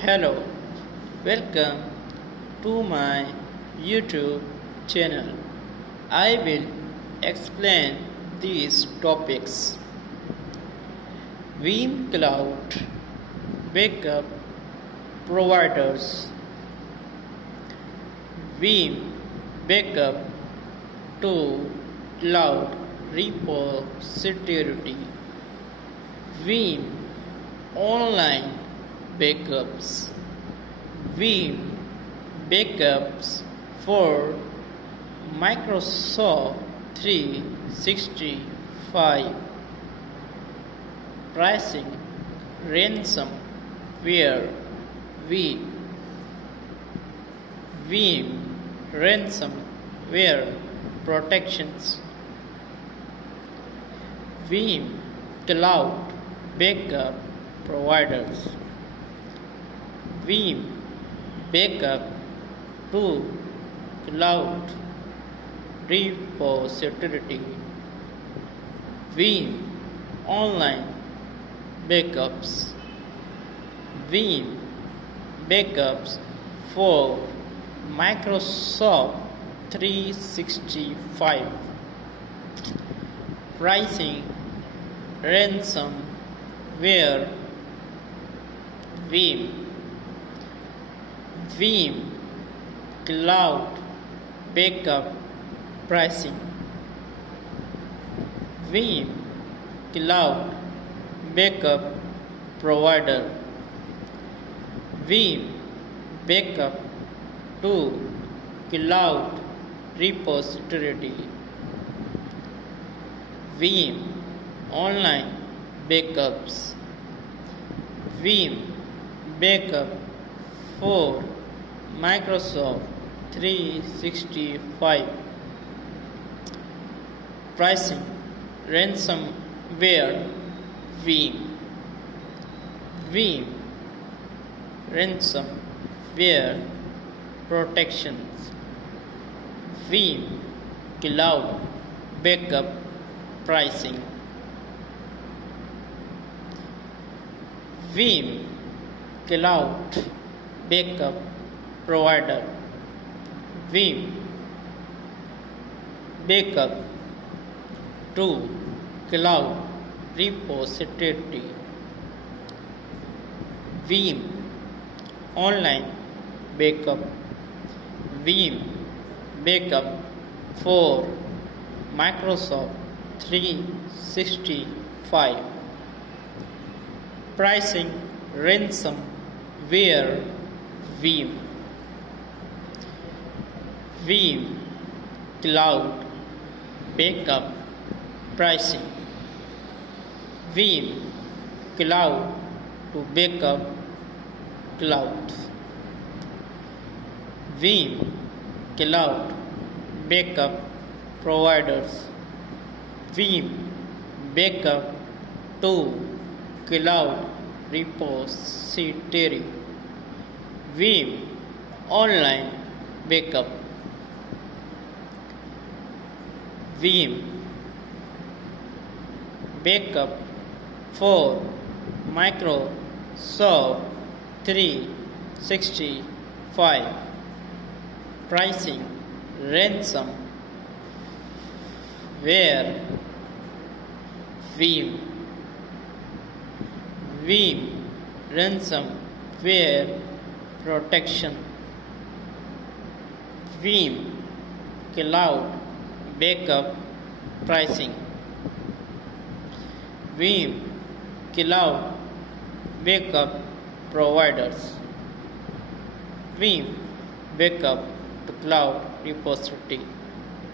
Hello, welcome to my YouTube channel. I will explain these topics. Veeam Cloud Backup Providers, Veeam Backup to Cloud Repository, Veeam Online Backups, Veeam Backups for Microsoft 365, Pricing, Ransomware, Veeam Ransomware Protections, Veeam Cloud Backup Providers, Veeam Backup to Cloud Repository, Veeam Online Backups, Veeam Backups for Microsoft 365, Pricing, Ransomware, Veeam Cloud Backup Pricing, Veeam Cloud Backup Provider, Veeam Backup to Cloud Repository, Veeam Online Backups, Veeam Backup for Microsoft 365, Pricing, Ransomware, Veeam Ransomware Protections, Veeam Cloud Backup Pricing, Veeam Cloud Backup Provider, Veeam Backup to Cloud Repository, Veeam Online Backup, Veeam Backup for Microsoft 365, Pricing, Ransomware, Veeam Cloud Backup Pricing, Veeam Cloud to Backup Clouds, Veeam Cloud Backup Providers, Veeam Backup to Cloud Repository, Veeam Online Backup, Veeam Backup for Microsoft 365, Pricing, Ransomware, Veeam Ransomware Protection, Veeam Cloud Backup Pricing, Veeam Cloud Backup Providers, Veeam Backup to Cloud Repository.